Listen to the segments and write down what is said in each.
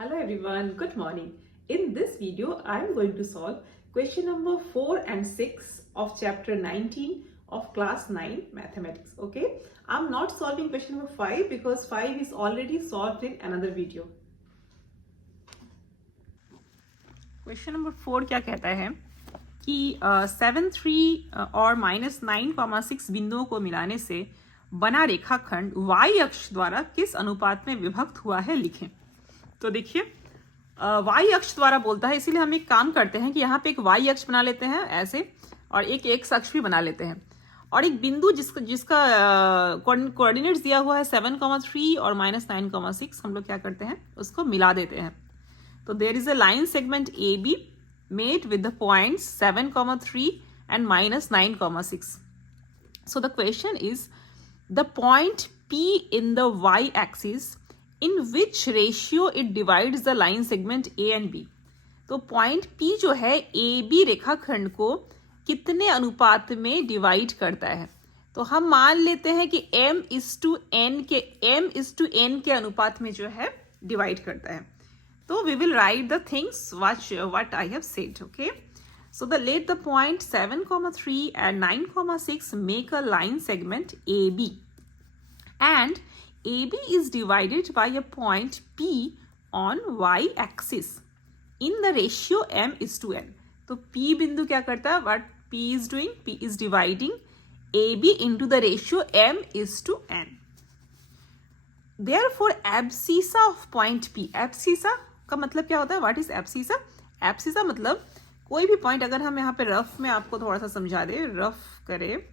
Hello everyone, good morning. In this video, I am going to solve question number 4 and 6 of chapter 19 of class 9 mathematics. Okay, I'm not solving question number 5 because 5 is already solved in another video. Question number 4 क्या कहता है कि 7, 3 और -9, 6 बिंदुओं को मिलाने से बना रेखाखंड y अक्ष द्वारा किस अनुपात में विभक्त हुआ है लिखें। तो देखिए y अक्ष द्वारा बोलता है, इसीलिए हम एक काम करते हैं कि यहाँ पे एक y अक्ष बना लेते हैं ऐसे, और एक x अक्ष भी बना लेते हैं, और एक बिंदु जिसका कोऑर्डिनेट्स दिया हुआ है 7,3 और -9,6, हम लोग क्या करते हैं उसको मिला देते हैं। तो there is a line segment AB made with the points 7,3 and -9,6. So the question is the point P in the y-axis in which ratio it divides the line segment A and B. तो point P जो है AB रेखाखंड को कितने अनुपात में divide करता है। तो हम मान लेते हैं कि m/n के अनुपात में जो है डिवाइड करता है। तो we will write the things what I have said. Okay, so let the point 7,3 and 9,6 make a line segment AB, and AB is divided by a point P on y-axis in the ratio m/n. तो P बिंदु क्या करता है? What P is doing? P is dividing AB into the ratio m/n. Therefore, abscissa of point P. Abscissa का मतलब क्या होता है? What is abscissa? Abscissa मतलब कोई भी पॉइंट, अगर हम यहाँ पे रफ में आपको थोड़ा सा समझा दे, रफ करे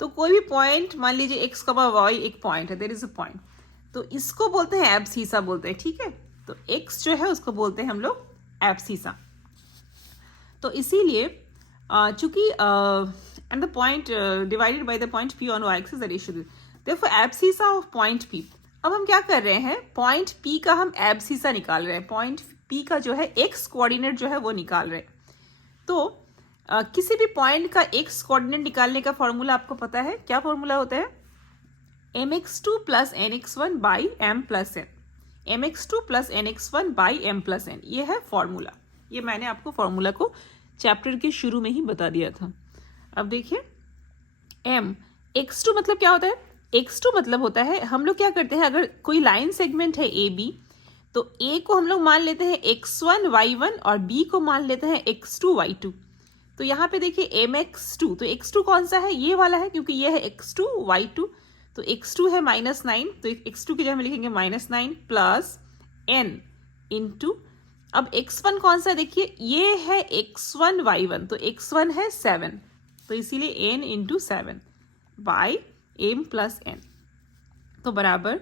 तो कोई भी पॉइंट मान लीजिए x, y एक पॉइंट है, देयर इज अ पॉइंट, तो इसको बोलते हैं एब्सीसा बोलते हैं। ठीक है, तो x जो है उसको बोलते हैं हम लोग एब्सीसा। तो इसीलिए चूंकि and the point divided by the point P on y-axis the ratio, therefore abscissa of point P। अब हम क्या कर रहे हैं, पॉइंट P का हम एब्सीसा निकाल रहे हैं, पॉइंट P का जो है x कोऑर्डिनेट जो है वो निकाल रहे हैं। तो किसी भी पॉइंट का x कोऑर्डिनेट निकालने का फॉर्मूला आपको पता है, क्या फॉर्मूला होता है? mx2 + nx1 by m + n, mx2 + nx1 by m + n, ये है फॉर्मूला। ये मैंने आपको फॉर्मूला को चैप्टर के शुरू में ही बता दिया था। अब देखिए x2 मतलब क्या होता है? x2 मतलब होता है, हम लोग क्या करते हैं, अगर कोई लाइन सेगमेंट है AB, तो A को हम लोग मान लेते हैं x1 y1 और B को मान लेते हैं x2 y2। तो यहाँ पे देखिए mx2, तो x2 कौन सा है? ये वाला है, क्योंकि ये है x2 y2, तो x2 है -9, तो x2 की जगह में लिखेंगे -9 प्लस n इंटू, अब x1 कौन सा है? देखिए ये है x1 y1, तो x1 है 7, तो इसीलिए n into 7 by m plus n, तो बराबर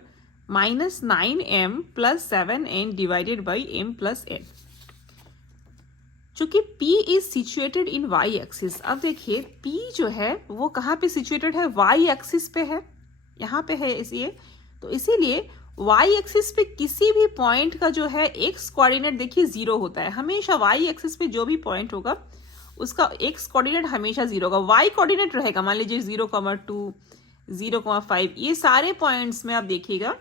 -9m plus 7n divided by m plus n। चूंकि P is situated in y axis, अब देखिए P जो है वो कहाँ पे सिचुएटेड है? y एक्सिस पे है, यहाँ पे है इसलिए, तो इसीलिए y एक्सिस पे किसी भी पॉइंट का जो है x कोऑर्डिनेट देखिए 0 होता है। हमेशा y एक्सिस पे जो भी पॉइंट होगा उसका x कोऑर्डिनेट हमेशा 0 होगा, y कोऑर्डिनेट रहेगा मान लीजिए 0,2, 0,5, ये सारे पॉइंट्स में आप देखिएगा,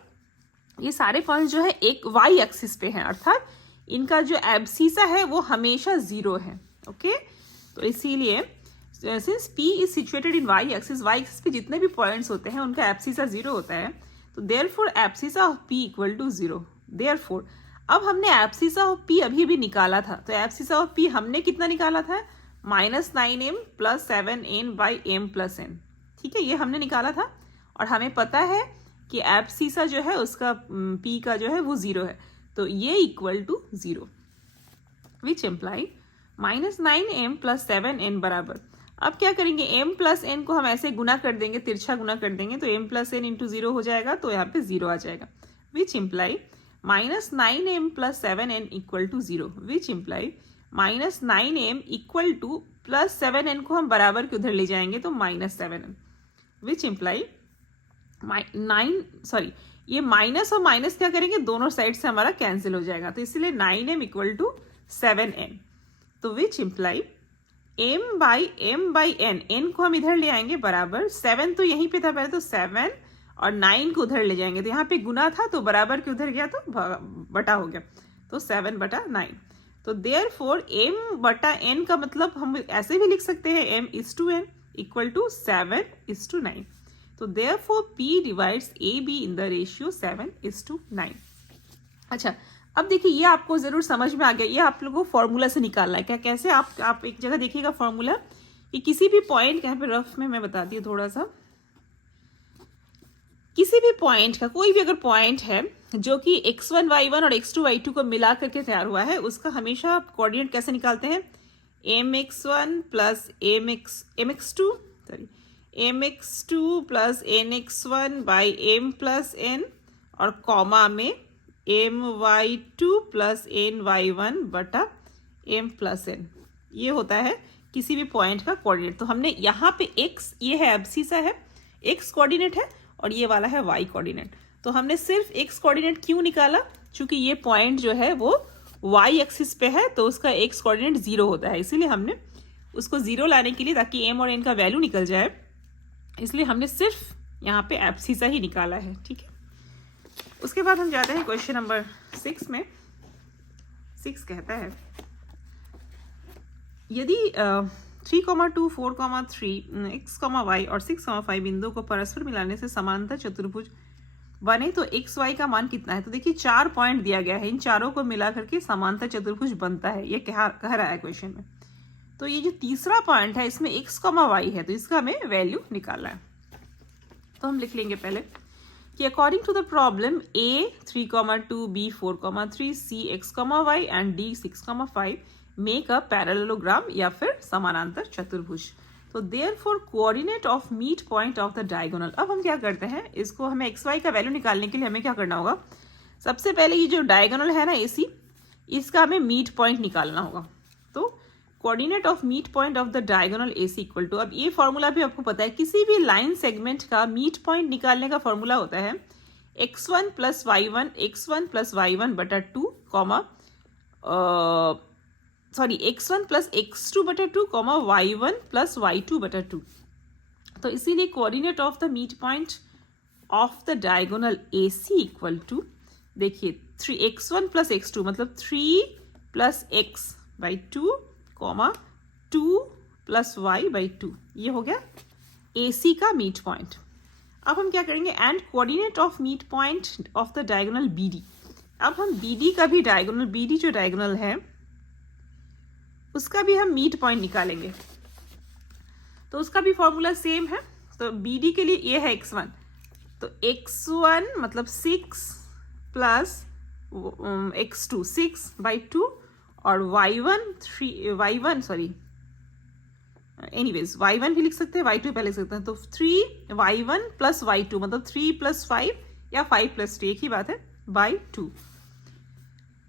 ये सारे पॉइंट्स जो है एक y एक्सिस पे हैं, अर्थात इनका जो एब्सीसा है वो हमेशा 0 है। ओके, तो इसीलिए since P is situated in y axis पे जितने भी पॉइंट्स होते हैं उनका एब्सीसा 0 होता है, तो therefore abscissa of P equal to 0। Therefore अब हमने एब्सीसा ऑफ P अभी भी निकाला था, तो एब्सीसा ऑफ P हमने कितना निकाला था? -9m plus 7n by m plus n। ठीक है, ये हमने निकाला था, और हमें पता है कि एब्सीसा जो है उसका P का जो है वो 0 है, तो ये equal to 0, which imply -9m plus 7n बराबर, अब क्या करेंगे, m प्लस n को हम ऐसे गुना कर देंगे, तिरछा गुना कर देंगे, तो m प्लस n इंटू 0 हो जाएगा, तो यहाँ पे 0 आ जाएगा, which imply -9m plus 7n equal to 0, which imply -9m equal to plus 7n को हम बराबर के उधर ले जाएंगे तो -7n, विच इम्प्लाई ये माइनस और माइनस क्या करेंगे, दोनों साइड से हमारा कैंसिल हो जाएगा, तो इसलिए 9m इक्वल टू 7n, तो विच इम्प्लाई m बाई n को हम इधर ले आएंगे बराबर, 7 तो यहीं पे था पहले, तो 7 और 9 को उधर ले जाएंगे, तो यहाँ पे गुना था तो बराबर के उधर गया तो बटा हो गया, तो 7/9। तो देयरफॉर m/n का मतलब हम ऐसे भी लिख सकते हैं m/n इक्वल टू 7/9। तो therefore p divides AB in the ratio 7/9। अच्छा, अब देखिए ये आपको जरूर समझ में आ गया, ये आप लोगों को फॉर्मूला से निकालना है। क्या कैसे आप एक जगह देखिएगा फॉर्मूला कि किसी भी पॉइंट, यहाँ पे रफ में मैं बताती हूँ थोड़ा सा, किसी भी पॉइंट का कोई भी अगर पॉइंट है जो कि x1 y1 और x2 y2 को मिला करके तैयार हुआ है, उसका हमेशा कोऑर्डिनेट कैसे निकालते हैं, mx1 plus mx2 plus nx1 by m plus n और कॉमा में my2 प्लस ny1 बटा m प्लस n। ये होता है किसी भी पॉइंट का कोऑर्डिनेट। तो हमने यहाँ पे x, ये है एब्सिसा है, x कोऑर्डिनेट है और ये वाला है y कोऑर्डिनेट। तो हमने सिर्फ x कोऑर्डिनेट क्यों निकाला, क्योंकि ये पॉइंट जो है वो y एक्सिस पे है, तो उसका x कोऑर्डिनेट 0 होता है, इसीलिए हमने उसको 0 लाने के लिए, ताकि m और n का वैल्यू निकल जाए, इसलिए हमने सिर्फ यहाँ पे एब्सिसा ही निकाला है। ठीक है, उसके बाद हम जाते हैं क्वेश्चन नंबर 6 में। 6 कहता है यदि 3,2, 4,3, x, y और 6,5 बिंदुओं को परस्पर मिलाने से समांतर चतुर्भुज बने तो x, y का मान कितना है। तो देखिए 4 पॉइंट दिया गया है, इन चारों को मिला करके समांतर चतुर्भुज बनता है, ये कह रहा है क्वेश्चन में। तो ये जो तीसरा पॉइंट है इसमें x, y है, तो इसका हमें वैल्यू निकालना है। तो हम लिख लेंगे पहले कि according to the problem a 3,2, b 4,3, c x, y and d 6,5 make a parallelogram या फिर समानांतर चतुर्भुज। तो therefore coordinate of midpoint of the diagonal. अब हम क्या करते हैं, इसको हमें एक्स वाई का वैल्यू निकालने के लिए हमें क्या करना होगा, सबसे पहले ये जो डायगोनल है ना AC, इसका हमें मीट पॉइंट निकालना होगा। तो coordinate of midpoint of the diagonal AC equal to, अब ये फॉर्मूला भी आपको पता है, किसी भी लाइन सेगमेंट का मीट पॉइंट निकालने का फॉर्मूला होता है x1 प्लस y1 बटा 2 x1 प्लस x2 बटा 2 y1 प्लस y2 बटा 2। तो इसीलिए coordinate of the midpoint of the diagonal AC equal to, देखिए 3x1 प्लस x2 मतलब 3 plus x by 2 2 plus y by 2, ये हो गया AC का मीट पॉइंट। अब हम क्या करेंगे, and coordinate of midpoint of the diagonal BD। अब हम BD का भी डायगोनल, BD जो डायगोनल है उसका भी हम मीट पॉइंट निकालेंगे। तो उसका भी फॉर्मूला सेम है। तो BD के लिए ये है x1, तो x1 मतलब 6 प्लस x2 6 बाई 2 और y1 भी लिख सकते हैं, y2 पहले लिख सकते हैं। तो 3y1 प्लस y2 मतलब 3 प्लस 5 या 5 प्लस 2, एक ही बात है, बाई 2।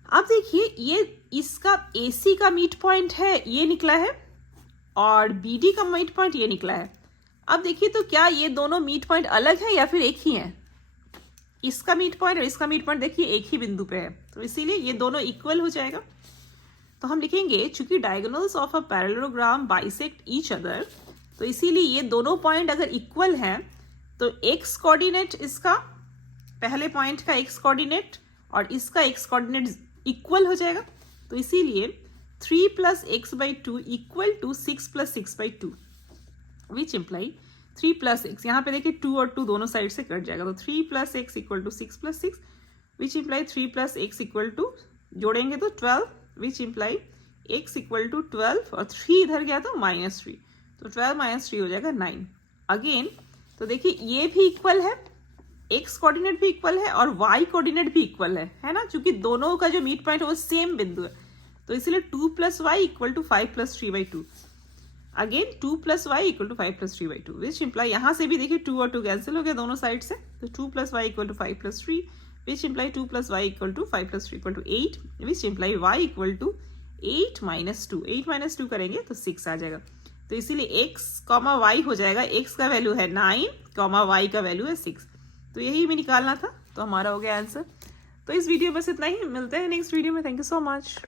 अब देखिए ये इसका AC का मीट पॉइंट है, ये निकला है, और BD का मीट पॉइंट ये निकला है। अब देखिए तो क्या ये दोनों मीट पॉइंट अलग है या फिर एक ही है, इसका मीट पॉइंट और इसका मीट पॉइंट देखिए एक ही बिंदु पे है, तो इसीलिए ये दोनों इक्वल हो जाएगा। तो हम लिखेंगे चूंकि diagonals of a parallelogram bisect each other, तो इसीलिए ये दोनों पॉइंट अगर इक्वल हैं तो x कोऑर्डिनेट, इसका पहले पॉइंट का x कोऑर्डिनेट और इसका x कोऑर्डिनेट इक्वल हो जाएगा। तो इसीलिए 3 plus x by 2 equal to 6 plus 6 by 2, which imply 3 plus x, यहाँ पे देखिए 2 और 2 दोनों साइड से कट जाएगा, तो 3 plus x equal to 6 plus 6, which imply 3 plus x equal to, जोड़ेंगे तो 12, which imply x equal to 12 और 3 इधर गया तो -3, तो 12 माइनस 3 हो जाएगा 9। अगेन तो देखिए ये भी इक्वल है, x कोऑर्डिनेट भी इक्वल है और y कोऑर्डिनेट भी इक्वल है ना, क्योंकि दोनों का जो मीट पॉइंट है वो सेम बिंदु है। तो इसलिए 2 plus y equal to 5 plus 3 by 2, again 2 plus y equal to 5 plus 3 by 2, which imply यहाँ से भी देखिए 2 और 2 कैंसिल हो गया दोनों साइड से, तो 2 plus y equal to 5 plus 3, which imply 2 plus y equal to 5 plus 3 equal to 8, which imply y equal to 8 minus 2, 8 minus 2 करेंगे तो 6 आ जाएगा। तो इसीलिए x, y हो जाएगा, x का वैल्यू है 9, y का वैल्यू है 6, तो यही हमें निकालना था, तो हमारा हो गया आंसर। तो इस वीडियो बस इतना ही, मिलते हैं नेक्स्ट वीडियो में। Thank you so much.